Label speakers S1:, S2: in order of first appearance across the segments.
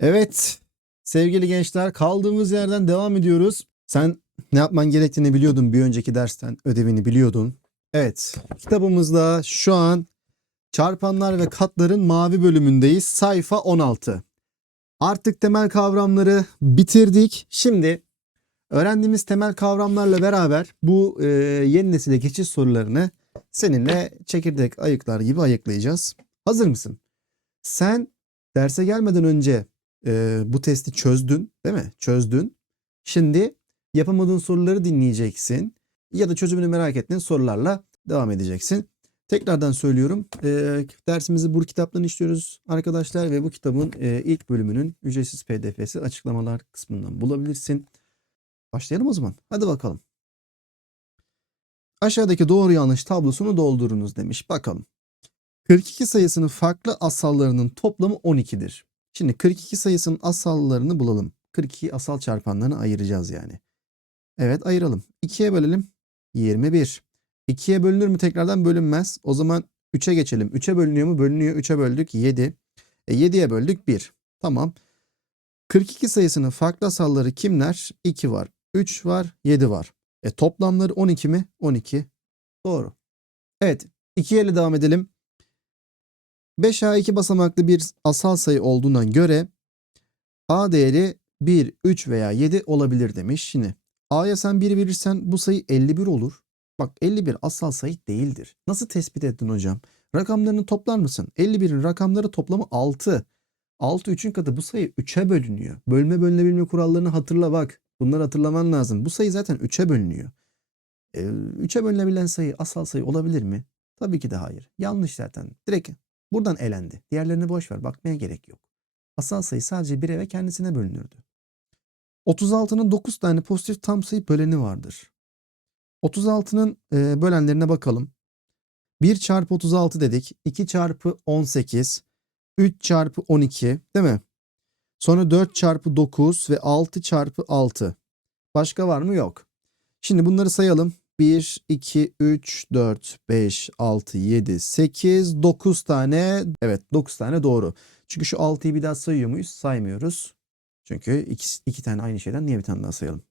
S1: Evet sevgili gençler kaldığımız yerden devam ediyoruz. Sen ne yapman gerektiğini biliyordun bir önceki dersten ödevini biliyordun. Evet kitabımızda şu an çarpanlar ve katların mavi bölümündeyiz. Sayfa 16. Artık temel kavramları bitirdik. Şimdi öğrendiğimiz temel kavramlarla beraber bu e, yeni nesile geçiş sorularını seninle çekirdek ayıklar gibi ayıklayacağız. Hazır mısın? Sen derse gelmeden önce e, bu testi çözdün değil mi? Çözdün. Şimdi yapamadığın soruları dinleyeceksin. Ya da çözümünü merak ettiğin sorularla devam edeceksin. Tekrardan söylüyorum. E, dersimizi bu kitaptan işliyoruz arkadaşlar ve bu kitabın e, ilk bölümünün ücretsiz pdf'si açıklamalar kısmından bulabilirsin. Başlayalım o zaman. Hadi bakalım. Aşağıdaki doğru yanlış tablosunu doldurunuz demiş. Bakalım. 42 sayısının farklı asallarının toplamı 12'dir. Şimdi 42 sayısının asallarını bulalım. 42 asal çarpanlarını ayıracağız yani. Evet ayıralım. 2'ye bölelim. 21. 2'ye bölünür mü tekrardan bölünmez. O zaman 3'e geçelim. 3'e bölünüyor mu? Bölünüyor. 3'e böldük 7. E 7'ye böldük 1. Tamam. 42 sayısının farklı asalları kimler? 2 var. 3 var. 7 var. E toplamları 12 mi? 12. Doğru. Evet. 2 ile devam edelim. 5A 2 basamaklı bir asal sayı olduğundan göre A değeri 1, 3 veya 7 olabilir demiş. Şimdi A'ya sen 1 verirsen bu sayı 51 olur. Bak 51 asal sayı değildir. Nasıl tespit ettin hocam? Rakamlarını toplar mısın? 51'in rakamları toplamı 6. 6 3'ün katı bu sayı 3'e bölünüyor. Bölme bölünebilme kurallarını hatırla bak. Bunları hatırlaman lazım. Bu sayı zaten 3'e bölünüyor. Ee, 3'e bölünebilen sayı asal sayı olabilir mi? Tabii ki de hayır. Yanlış zaten. Direkt buradan elendi. Diğerlerini boş ver. Bakmaya gerek yok. Asal sayı sadece 1'e ve kendisine bölünürdü. 36'nın 9 tane pozitif tam sayı böleni vardır. 36'nın e, bölenlerine bakalım. 1 çarpı 36 dedik. 2 çarpı 18. 3 çarpı 12 değil mi? Sonra 4 çarpı 9 ve 6 çarpı 6. Başka var mı? Yok. Şimdi bunları sayalım. 1, 2, 3, 4, 5, 6, 7, 8, 9 tane. Evet 9 tane doğru. Çünkü şu 6'yı bir daha sayıyor muyuz? Saymıyoruz. Çünkü iki, iki tane aynı şeyden niye bir tane daha sayalım?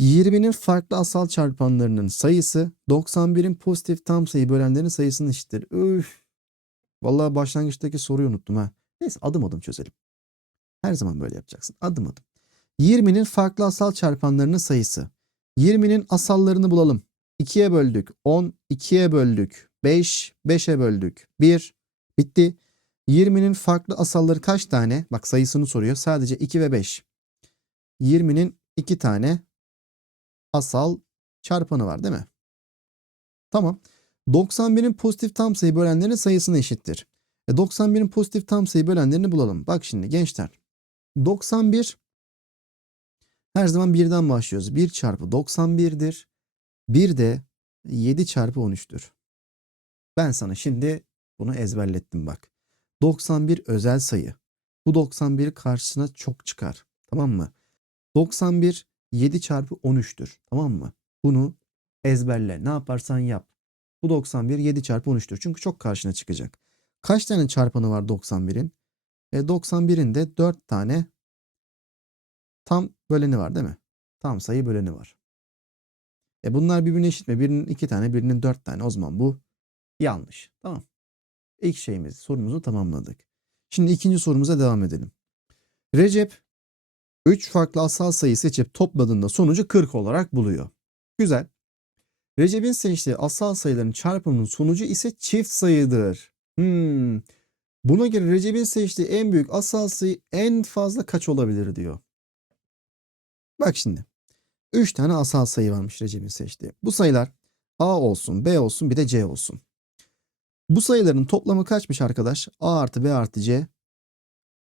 S1: 20'nin farklı asal çarpanlarının sayısı 91'in pozitif tam sayı bölenlerin sayısının eşittir. Üf. Vallahi başlangıçtaki soruyu unuttum ha. Neyse adım adım çözelim. Her zaman böyle yapacaksın. Adım adım. 20'nin farklı asal çarpanlarının sayısı. 20'nin asallarını bulalım. 2'ye böldük. 10, 2'ye böldük. 5, 5'e böldük. 1, bitti. 20'nin farklı asalları kaç tane? Bak sayısını soruyor. Sadece 2 ve 5. 20'nin 2 tane asal çarpanı var değil mi? Tamam. 91'in pozitif tam sayı bölenlerin sayısına eşittir. E 91'in pozitif tam sayı bölenlerini bulalım. Bak şimdi gençler. 91 her zaman 1'den başlıyoruz. 1 çarpı 91'dir. 1 de 7 çarpı 13'tür. Ben sana şimdi bunu ezberlettim bak. 91 özel sayı. Bu 91 karşısına çok çıkar. Tamam mı? 91 7 çarpı 13'tür. Tamam mı? Bunu ezberle. Ne yaparsan yap. Bu 91 7 çarpı 13'tür. Çünkü çok karşına çıkacak. Kaç tane çarpanı var 91'in? E 91'in de 4 tane tam böleni var değil mi? Tam sayı böleni var. E bunlar birbirine eşit mi? Birinin 2 tane, birinin 4 tane. O zaman bu yanlış. Tamam. İlk şeyimiz, sorumuzu tamamladık. Şimdi ikinci sorumuza devam edelim. Recep 3 farklı asal sayı seçip topladığında sonucu 40 olarak buluyor. Güzel. Recep'in seçtiği asal sayıların çarpımının sonucu ise çift sayıdır. Hmm. Buna göre Recep'in seçtiği en büyük asal sayı en fazla kaç olabilir diyor. Bak şimdi. 3 tane asal sayı varmış Recep'in seçtiği. Bu sayılar A olsun, B olsun bir de C olsun. Bu sayıların toplamı kaçmış arkadaş? A artı B artı C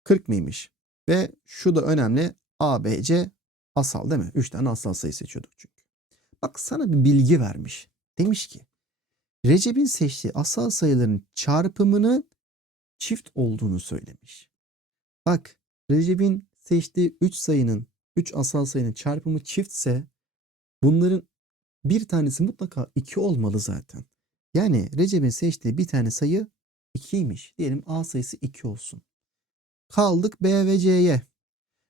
S1: 40 mıymış? Ve şu da önemli. A, B, C asal değil mi? 3 tane asal sayı seçiyorduk çünkü. Bak sana bir bilgi vermiş. Demiş ki Recep'in seçtiği asal sayıların çarpımının çift olduğunu söylemiş. Bak Recep'in seçtiği 3 sayının 3 asal sayının çarpımı çiftse bunların bir tanesi mutlaka 2 olmalı zaten. Yani Recep'in seçtiği bir tane sayı 2'ymiş. Diyelim A sayısı 2 olsun. Kaldık B ve C'ye.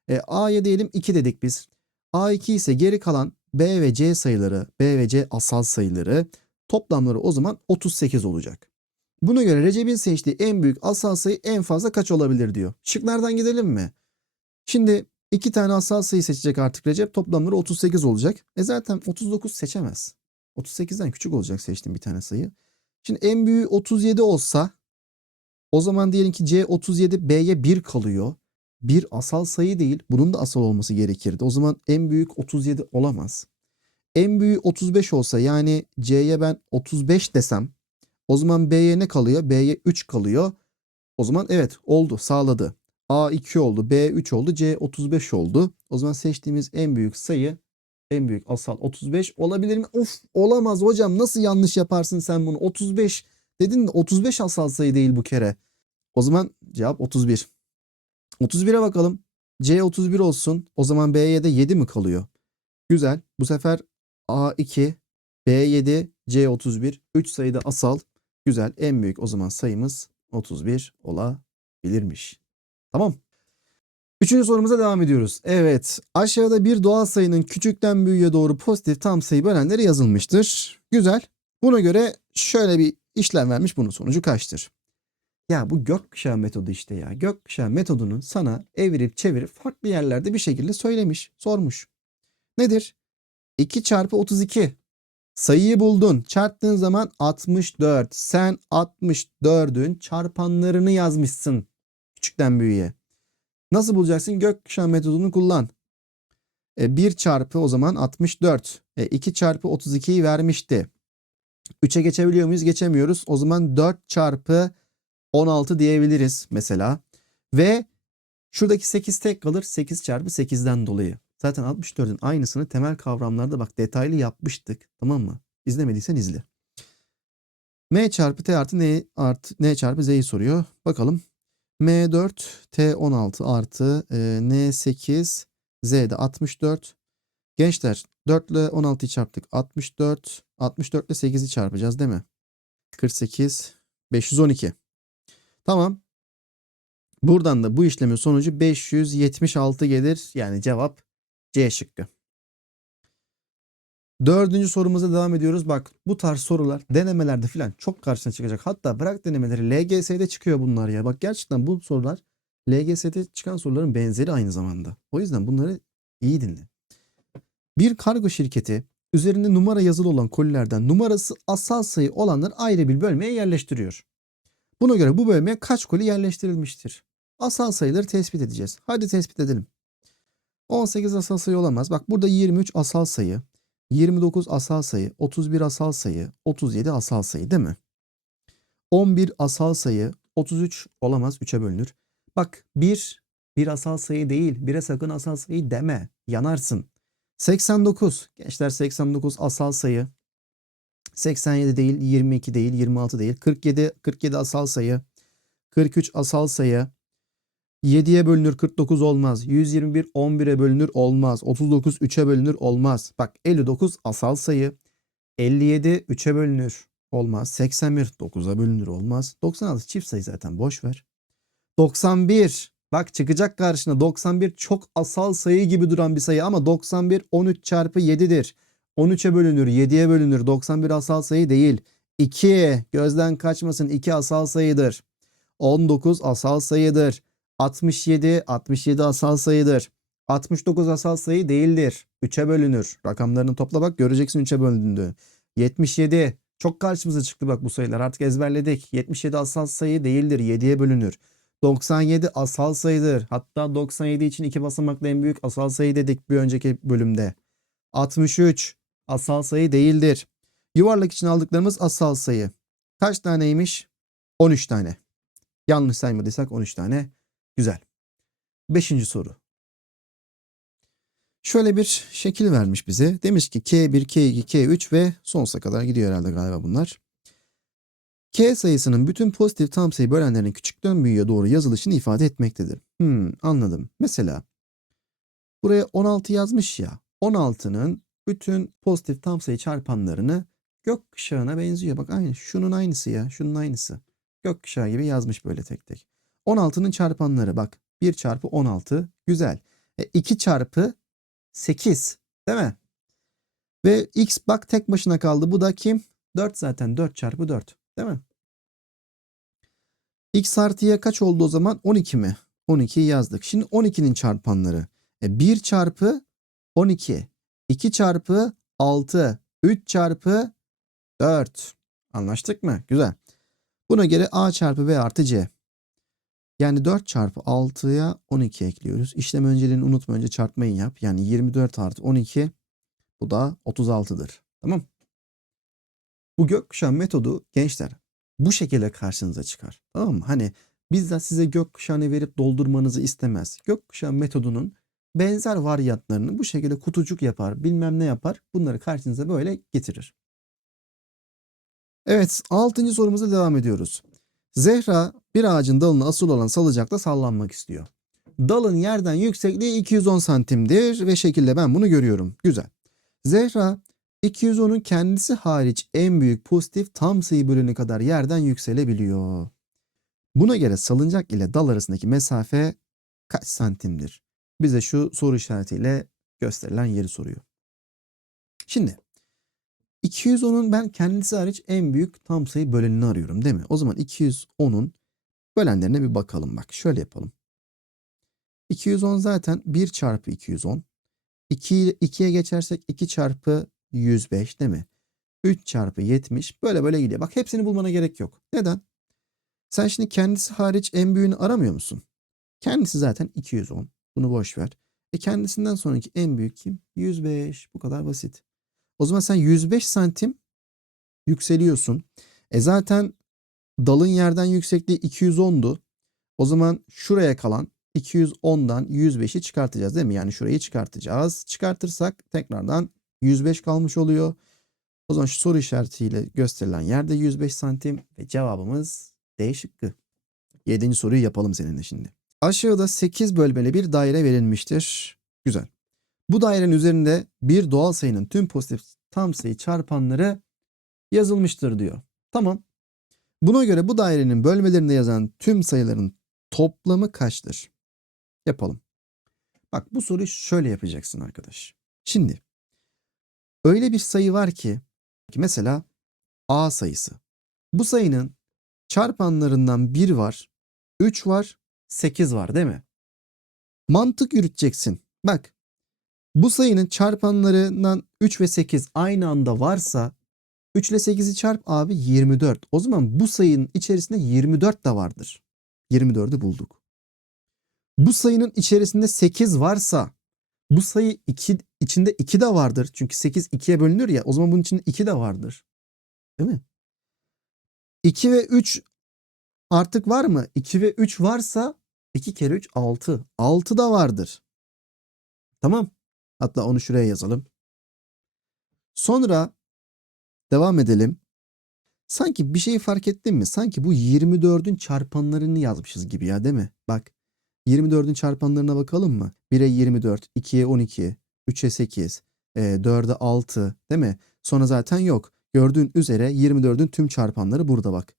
S1: E, A'ya diyelim 2 dedik biz. A2 ise geri kalan B ve C sayıları, B ve C asal sayıları toplamları o zaman 38 olacak. Buna göre Recep'in seçtiği en büyük asal sayı en fazla kaç olabilir diyor. Şıklardan gidelim mi? Şimdi iki tane asal sayı seçecek artık Recep. Toplamları 38 olacak. E zaten 39 seçemez. 38'den küçük olacak seçtiğim bir tane sayı. Şimdi en büyüğü 37 olsa o zaman diyelim ki C 37 B'ye 1 kalıyor. Bir asal sayı değil. Bunun da asal olması gerekirdi. O zaman en büyük 37 olamaz. En büyüğü 35 olsa yani C'ye ben 35 desem o zaman B'ye ne kalıyor? B'ye 3 kalıyor. O zaman evet oldu sağladı. A 2 oldu, B 3 oldu, C 35 oldu. O zaman seçtiğimiz en büyük sayı en büyük asal 35 olabilir mi? Of olamaz hocam nasıl yanlış yaparsın sen bunu? 35 dedin de 35 asal sayı değil bu kere. O zaman cevap 31. 31'e bakalım. C 31 olsun. O zaman B'ye de 7 mi kalıyor? Güzel. Bu sefer A2, B7, C31. 3 sayıda asal. Güzel. En büyük o zaman sayımız 31 olabilirmiş. Tamam. Üçüncü sorumuza devam ediyoruz. Evet. Aşağıda bir doğal sayının küçükten büyüğe doğru pozitif tam sayı bölenleri yazılmıştır. Güzel. Buna göre şöyle bir işlem vermiş. Bunun sonucu kaçtır? Ya bu gökkuşağı metodu işte ya. Gökkuşağı metodunu sana evirip çevirip farklı yerlerde bir şekilde söylemiş, sormuş. Nedir? 2 çarpı 32. Sayıyı buldun. Çarptığın zaman 64. Sen 64'ün çarpanlarını yazmışsın. Küçükten büyüğe. Nasıl bulacaksın? Gökkuşağı metodunu kullan. E, 1 çarpı o zaman 64. E, 2 çarpı 32'yi vermişti. 3'e geçebiliyor muyuz? Geçemiyoruz. O zaman 4 çarpı 16 diyebiliriz mesela. Ve şuradaki 8 tek kalır 8 çarpı 8'den dolayı. Zaten 64'ün aynısını temel kavramlarda bak detaylı yapmıştık. Tamam mı? İzlemediysen izle. M çarpı T artı N, artı N çarpı Z'yi soruyor. Bakalım. M4 T16 artı e, N8 Z'de 64. Gençler 4 ile 16'yı çarptık. 64. 64 ile 8'i çarpacağız değil mi? 48. 512. Tamam. Buradan da bu işlemin sonucu 576 gelir. Yani cevap C şıkkı. Dördüncü sorumuza devam ediyoruz. Bak bu tarz sorular denemelerde falan çok karşına çıkacak. Hatta bırak denemeleri LGS'de çıkıyor bunlar ya. Bak gerçekten bu sorular LGS'de çıkan soruların benzeri aynı zamanda. O yüzden bunları iyi dinle. Bir kargo şirketi üzerinde numara yazılı olan kolilerden numarası asal sayı olanları ayrı bir bölmeye yerleştiriyor. Buna göre bu bölmeye kaç koli yerleştirilmiştir? Asal sayıları tespit edeceğiz. Hadi tespit edelim. 18 asal sayı olamaz. Bak burada 23 asal sayı, 29 asal sayı, 31 asal sayı, 37 asal sayı değil mi? 11 asal sayı, 33 olamaz 3'e bölünür. Bak 1 bir asal sayı değil. 1'e sakın asal sayı deme. Yanarsın. 89. Gençler 89 asal sayı. 87 değil, 22 değil, 26 değil. 47 47 asal sayı. 43 asal sayı. 7'ye bölünür 49 olmaz. 121 11'e bölünür olmaz. 39 3'e bölünür olmaz. Bak 59 asal sayı. 57 3'e bölünür olmaz. 81 9'a bölünür olmaz. 96 çift sayı zaten boş ver. 91 bak çıkacak karşına 91 çok asal sayı gibi duran bir sayı ama 91 13 çarpı 7'dir. 13'e bölünür 7'ye bölünür 91 asal sayı değil. 2 gözden kaçmasın 2 asal sayıdır. 19 asal sayıdır. 67 67 asal sayıdır. 69 asal sayı değildir. 3'e bölünür. Rakamlarını topla bak göreceksin 3'e bölündüğünü. 77 çok karşımıza çıktı bak bu sayılar artık ezberledik. 77 asal sayı değildir 7'ye bölünür. 97 asal sayıdır. Hatta 97 için iki basamaklı en büyük asal sayı dedik bir önceki bölümde. 63 asal sayı değildir. Yuvarlak için aldıklarımız asal sayı. Kaç taneymiş? 13 tane. Yanlış saymadıysak 13 tane. Güzel. Beşinci soru. Şöyle bir şekil vermiş bize. Demiş ki K1, K2, K3 ve sonsuza kadar gidiyor herhalde galiba bunlar. K sayısının bütün pozitif tam sayı bölenlerinin küçükten büyüğe doğru yazılışını ifade etmektedir. Hmm, anladım. Mesela buraya 16 yazmış ya. 16'nın bütün pozitif tam sayı çarpanlarını gökkuşağına benziyor. Bak aynı. Şunun aynısı ya. Şunun aynısı. Gökkuşağı gibi yazmış böyle tek tek. 16'nın çarpanları bak. 1 çarpı 16. Güzel. E, 2 çarpı 8 değil mi? Ve x bak tek başına kaldı. Bu da kim? 4 zaten. 4 çarpı 4 değil mi? x artı y kaç oldu o zaman? 12 mi? 12'yi yazdık. Şimdi 12'nin çarpanları. E, 1 çarpı 12. 2 çarpı 6. 3 çarpı 4. Anlaştık mı? Güzel. Buna göre a çarpı b artı c. Yani 4 çarpı 6'ya 12 ekliyoruz. İşlem önceliğini unutma önce çarpmayı yap. Yani 24 artı 12 bu da 36'dır. Tamam. Bu gökkuşağı metodu gençler bu şekilde karşınıza çıkar. Tamam mı? Hani bizzat size gökkuşağını verip doldurmanızı istemez. Gökkuşağı metodunun benzer varyantlarını bu şekilde kutucuk yapar, bilmem ne yapar. Bunları karşınıza böyle getirir. Evet, 6. sorumuza devam ediyoruz. Zehra bir ağacın dalına asıl olan salıncakta sallanmak istiyor. Dalın yerden yüksekliği 210 santimdir ve şekilde ben bunu görüyorum. Güzel. Zehra 210'un kendisi hariç en büyük pozitif tam sayı bölünü kadar yerden yükselebiliyor. Buna göre salıncak ile dal arasındaki mesafe kaç santimdir? Bize şu soru işaretiyle gösterilen yeri soruyor. Şimdi 210'un ben kendisi hariç en büyük tam sayı bölenini arıyorum değil mi? O zaman 210'un bölenlerine bir bakalım bak. Şöyle yapalım. 210 zaten 1 çarpı 210. 2 2'ye geçersek 2 çarpı 105 değil mi? 3 çarpı 70 böyle böyle gidiyor. Bak hepsini bulmana gerek yok. Neden? Sen şimdi kendisi hariç en büyüğünü aramıyor musun? Kendisi zaten 210. Bunu boş ver. E kendisinden sonraki en büyük kim? 105. Bu kadar basit. O zaman sen 105 santim yükseliyorsun. E zaten dalın yerden yüksekliği 210'du. O zaman şuraya kalan 210'dan 105'i çıkartacağız değil mi? Yani şurayı çıkartacağız. Çıkartırsak tekrardan 105 kalmış oluyor. O zaman şu soru işaretiyle gösterilen yerde 105 santim ve cevabımız D şıkkı. 7. soruyu yapalım seninle şimdi. Aşağıda 8 bölmeli bir daire verilmiştir. Güzel. Bu dairenin üzerinde bir doğal sayının tüm pozitif tam sayı çarpanları yazılmıştır diyor. Tamam. Buna göre bu dairenin bölmelerinde yazan tüm sayıların toplamı kaçtır? Yapalım. Bak bu soruyu şöyle yapacaksın arkadaş. Şimdi öyle bir sayı var ki mesela A sayısı. Bu sayının çarpanlarından 1 var, 3 var, 8 var değil mi? Mantık yürüteceksin. Bak bu sayının çarpanlarından 3 ve 8 aynı anda varsa 3 ile 8'i çarp abi 24. O zaman bu sayının içerisinde 24 de vardır. 24'ü bulduk. Bu sayının içerisinde 8 varsa bu sayı 2 içinde 2 de vardır. Çünkü 8 2'ye bölünür ya. O zaman bunun içinde 2 de vardır. Değil mi? 2 ve 3 artık var mı? 2 ve 3 varsa 2 kere 3 6. 6 da vardır. Tamam. Hatta onu şuraya yazalım. Sonra devam edelim. Sanki bir şey fark ettin mi? Sanki bu 24'ün çarpanlarını yazmışız gibi ya değil mi? Bak 24'ün çarpanlarına bakalım mı? 1'e 24, 2'ye 12, 3'e 8, e, 4'e 6 değil mi? Sonra zaten yok. Gördüğün üzere 24'ün tüm çarpanları burada bak.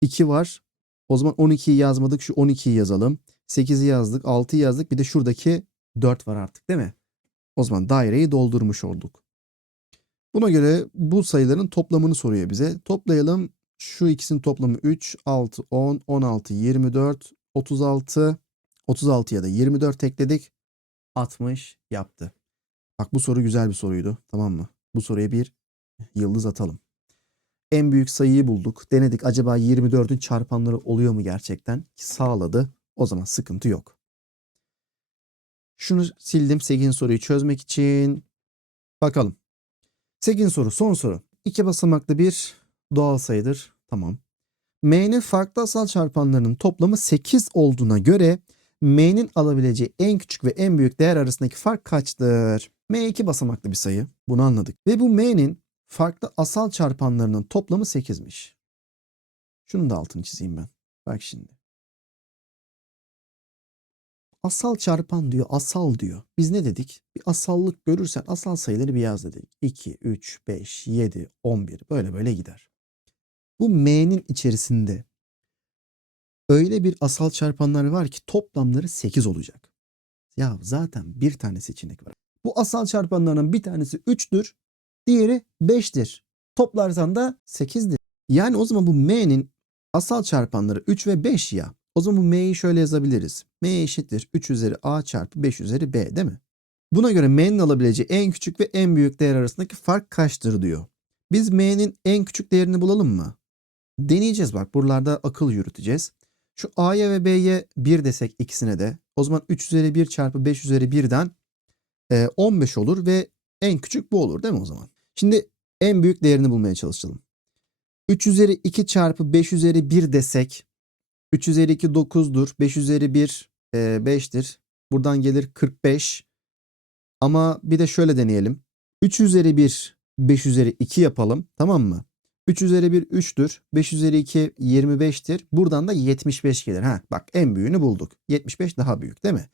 S1: 2 var. O zaman 12'yi yazmadık. Şu 12'yi yazalım. 8'i yazdık. 6'yı yazdık. Bir de şuradaki 4 var artık değil mi? O zaman daireyi doldurmuş olduk. Buna göre bu sayıların toplamını soruyor bize. Toplayalım. Şu ikisinin toplamı 3, 6, 10, 16, 24, 36. 36'ya da 24 ekledik. 60 yaptı. Bak bu soru güzel bir soruydu. Tamam mı? Bu soruya bir yıldız atalım. En büyük sayıyı bulduk. Denedik acaba 24'ün çarpanları oluyor mu gerçekten? Sağladı. O zaman sıkıntı yok. Şunu sildim 8. soruyu çözmek için. Bakalım. 8. soru son soru. İki basamaklı bir doğal sayıdır. Tamam. M'nin farklı asal çarpanlarının toplamı 8 olduğuna göre M'nin alabileceği en küçük ve en büyük değer arasındaki fark kaçtır? M iki basamaklı bir sayı. Bunu anladık. Ve bu M'nin farklı asal çarpanlarının toplamı 8'miş. Şunun da altını çizeyim ben. Bak şimdi. Asal çarpan diyor, asal diyor. Biz ne dedik? Bir asallık görürsen asal sayıları bir yaz dedik. 2, 3, 5, 7, 11 böyle böyle gider. Bu M'nin içerisinde öyle bir asal çarpanlar var ki toplamları 8 olacak. Ya zaten bir tane seçenek var. Bu asal çarpanların bir tanesi 3'tür, diğeri 5'tir. Toplarsan da 8'dir. Yani o zaman bu m'nin asal çarpanları 3 ve 5 ya. O zaman bu m'yi şöyle yazabiliriz. m eşittir 3 üzeri a çarpı 5 üzeri b değil mi? Buna göre m'nin alabileceği en küçük ve en büyük değer arasındaki fark kaçtır diyor. Biz m'nin en küçük değerini bulalım mı? Deneyeceğiz bak buralarda akıl yürüteceğiz. Şu a'ya ve b'ye 1 desek ikisine de o zaman 3 üzeri 1 çarpı 5 üzeri 1'den e, 15 olur ve en küçük bu olur değil mi o zaman? Şimdi en büyük değerini bulmaya çalışalım. 3 üzeri 2 çarpı 5 üzeri 1 desek 3 üzeri 2 9'dur. 5 üzeri 1 e, 5'tir. Buradan gelir 45. Ama bir de şöyle deneyelim. 3 üzeri 1 5 üzeri 2 yapalım. Tamam mı? 3 üzeri 1 3'tür. 5 üzeri 2 25'tir. Buradan da 75 gelir. Ha, bak en büyüğünü bulduk. 75 daha büyük değil mi?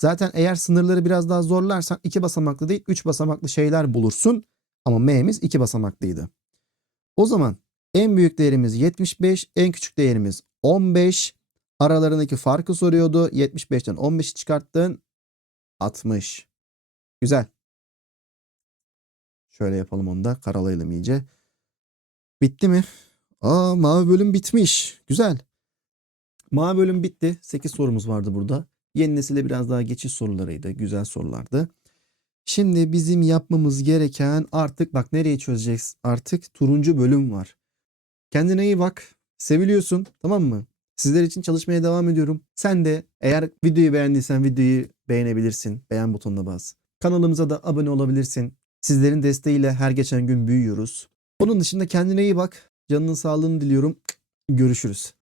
S1: Zaten eğer sınırları biraz daha zorlarsan 2 basamaklı değil 3 basamaklı şeyler bulursun. Ama m'miz 2 basamaklıydı. O zaman en büyük değerimiz 75, en küçük değerimiz 15. Aralarındaki farkı soruyordu. 75'ten 15'i çıkarttın. 60. Güzel. Şöyle yapalım onu da karalayalım iyice. Bitti mi? Aa mavi bölüm bitmiş. Güzel. Mavi bölüm bitti. 8 sorumuz vardı burada. Yeni nesile biraz daha geçiş sorularıydı. Güzel sorulardı. Şimdi bizim yapmamız gereken artık bak nereye çözeceğiz? Artık turuncu bölüm var. Kendine iyi bak. Seviliyorsun tamam mı? Sizler için çalışmaya devam ediyorum. Sen de eğer videoyu beğendiysen videoyu beğenebilirsin. Beğen butonuna bas. Kanalımıza da abone olabilirsin. Sizlerin desteğiyle her geçen gün büyüyoruz. Onun dışında kendine iyi bak. Canının sağlığını diliyorum. Görüşürüz.